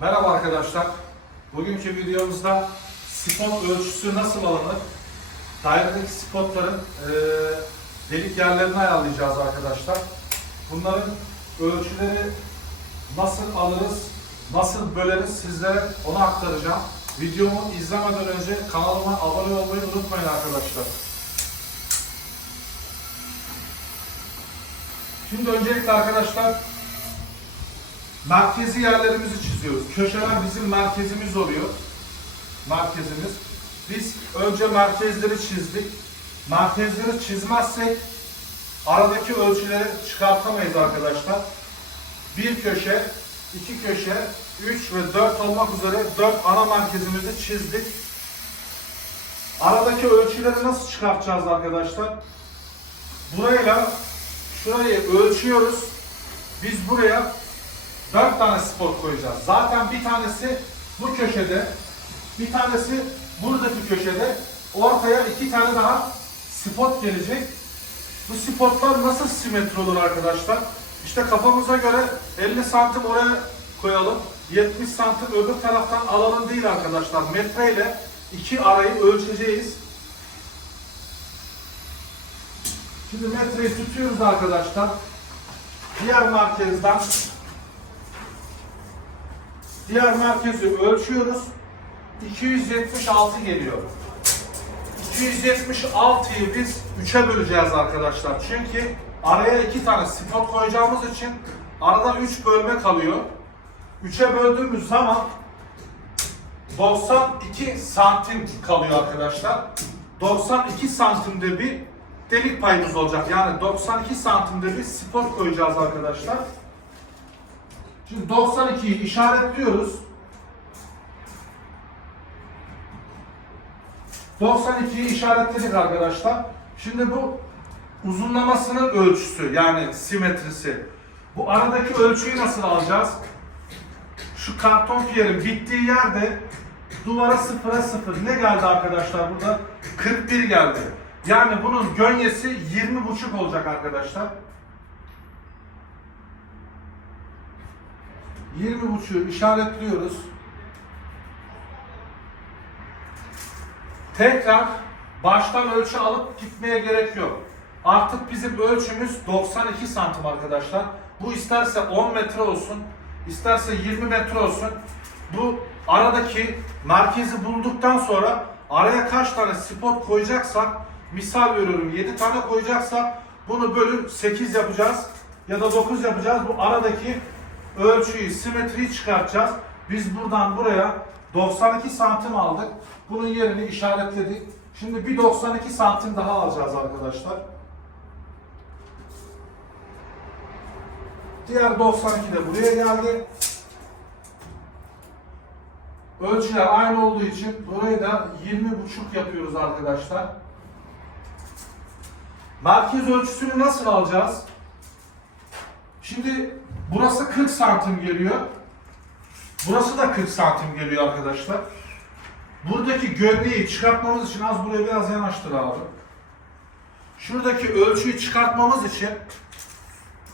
Merhaba arkadaşlar. Bugünkü videomuzda spot ölçüsü nasıl alınır? Dairedeki spotların eee, delik yerlerini ayarlayacağız arkadaşlar. Bunların ölçüleri nasıl alırız, nasıl böleriz sizlere onu aktaracağım. Videomu izlemeden önce kanalıma abone olmayı unutmayın arkadaşlar. Şimdi öncelikle arkadaşlar merkezi yerlerimizi çiziyoruz. Köşeler bizim merkezimiz oluyor. Merkezimiz. Biz önce merkezleri çizdik. Merkezleri çizmezsek aradaki ölçüleri çıkartamayız arkadaşlar. Bir köşe, iki köşe, üç ve dört olmak üzere dört ana merkezimizi çizdik. Aradaki ölçüleri nasıl çıkartacağız arkadaşlar? Burayla şurayı ölçüyoruz. Biz buraya 4 tane spot koyacağız. Zaten bir tanesi bu köşede, bir tanesi buradaki köşede, ortaya iki tane daha spot gelecek. Bu spotlar nasıl simetri olur arkadaşlar? İşte kafamıza göre 50 santim oraya koyalım, 70 santim öbür taraftan alalım değil arkadaşlar. Metreyle iki arayı ölçeceğiz. Şimdi metreyi tutuyoruz arkadaşlar. Diğer merkezden Diğer merkezi ölçüyoruz. 276 geliyor. 276'yı biz 3'e böleceğiz arkadaşlar. Çünkü araya iki tane spot koyacağımız için arada 3 bölme kalıyor. 3'e böldüğümüz zaman 92 santim kalıyor arkadaşlar. 92 santimde bir delik payımız olacak. Yani 92 santimde bir spot koyacağız arkadaşlar. Şimdi 92'yi işaretliyoruz. 92'yi işaretledik arkadaşlar. Şimdi bu uzunlamasının ölçüsü yani simetrisi. Bu aradaki ölçüyü nasıl alacağız? Şu karton piyerin bittiği yerde duvara sıfıra sıfır. Ne geldi arkadaşlar burada? 41 geldi. Yani bunun gönyesi 20,5 olacak arkadaşlar. 20.5'ü işaretliyoruz. Tekrar baştan ölçü alıp gitmeye gerek yok. Artık bizim ölçümüz 92 santim arkadaşlar. Bu isterse 10 metre olsun, isterse 20 metre olsun. Bu aradaki merkezi bulduktan sonra araya kaç tane spot koyacaksak, misal veriyorum 7 tane koyacaksak bunu bölü 8 yapacağız ya da 9 yapacağız. Bu aradaki ölçüyü, simetriyi çıkartacağız. Biz buradan buraya 92 santim aldık. Bunun yerini işaretledik. Şimdi bir 92 santim daha alacağız arkadaşlar. Diğer 92 de buraya geldi. Ölçüler aynı olduğu için burayı da 20,5 yapıyoruz arkadaşlar. Merkez ölçüsünü nasıl alacağız? Şimdi burası 40 santim geliyor. Burası da 40 santim geliyor arkadaşlar. Buradaki gövdeyi çıkartmamız için az buraya biraz yanaştır abi. Şuradaki ölçüyü çıkartmamız için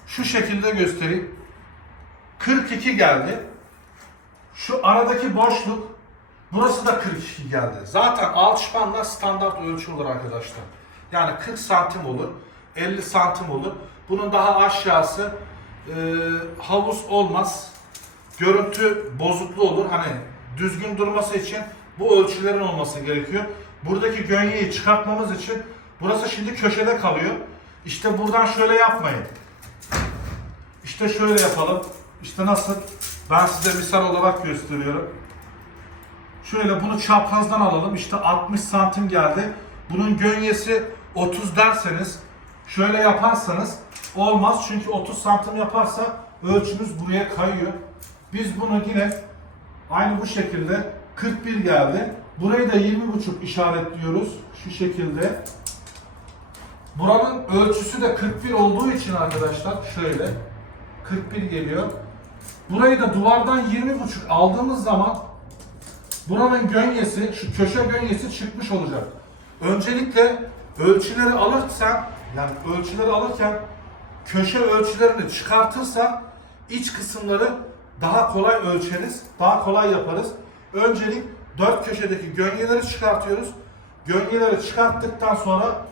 şu şekilde göstereyim. 42 geldi. Şu aradaki boşluk burası da 42 geldi. Zaten alçıpanlar standart ölçü olur arkadaşlar. Yani 40 santim olur, 50 santim olur. Bunun daha aşağısı e, havuz olmaz. Görüntü bozukluğu olur. Hani düzgün durması için bu ölçülerin olması gerekiyor. Buradaki gönyeyi çıkartmamız için burası şimdi köşede kalıyor. İşte buradan şöyle yapmayın. İşte şöyle yapalım. İşte nasıl? Ben size misal olarak gösteriyorum. Şöyle bunu çaprazdan alalım. İşte 60 santim geldi. Bunun gönyesi 30 derseniz şöyle yaparsanız olmaz. Çünkü 30 santim yaparsa ölçümüz buraya kayıyor. Biz bunu yine aynı bu şekilde 41 geldi. Burayı da 20,5 işaretliyoruz. Şu şekilde. Buranın ölçüsü de 41 olduğu için arkadaşlar şöyle 41 geliyor. Burayı da duvardan 20,5 aldığımız zaman buranın gönyesi, şu köşe gönyesi çıkmış olacak. Öncelikle ölçüleri alırsan, yani ölçüleri alırken köşe ölçülerini çıkartırsan iç kısımları daha kolay ölçeriz, daha kolay yaparız. Öncelik dört köşedeki gönyeleri çıkartıyoruz. Gönyeleri çıkarttıktan sonra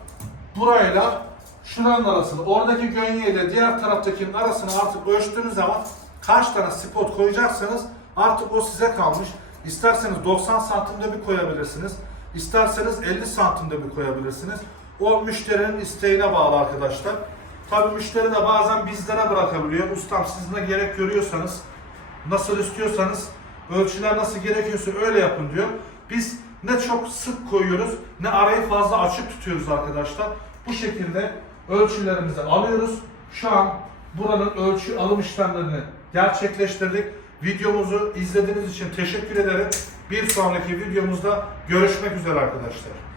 burayla şuranın arasını, oradaki gönye ile diğer taraftakinin arasını artık ölçtüğünüz zaman kaç tane spot koyacaksanız artık o size kalmış. İsterseniz 90 santimde bir koyabilirsiniz. İsterseniz 50 santimde bir koyabilirsiniz. O müşterinin isteğine bağlı arkadaşlar. Tabii müşteri de bazen bizlere bırakabiliyor. Ustam siz ne gerek görüyorsanız, nasıl istiyorsanız, ölçüler nasıl gerekiyorsa öyle yapın diyor. Biz ne çok sık koyuyoruz, ne arayı fazla açık tutuyoruz arkadaşlar. Bu şekilde ölçülerimizi alıyoruz. Şu an buranın ölçü alım işlemlerini gerçekleştirdik. Videomuzu izlediğiniz için teşekkür ederim. Bir sonraki videomuzda görüşmek üzere arkadaşlar.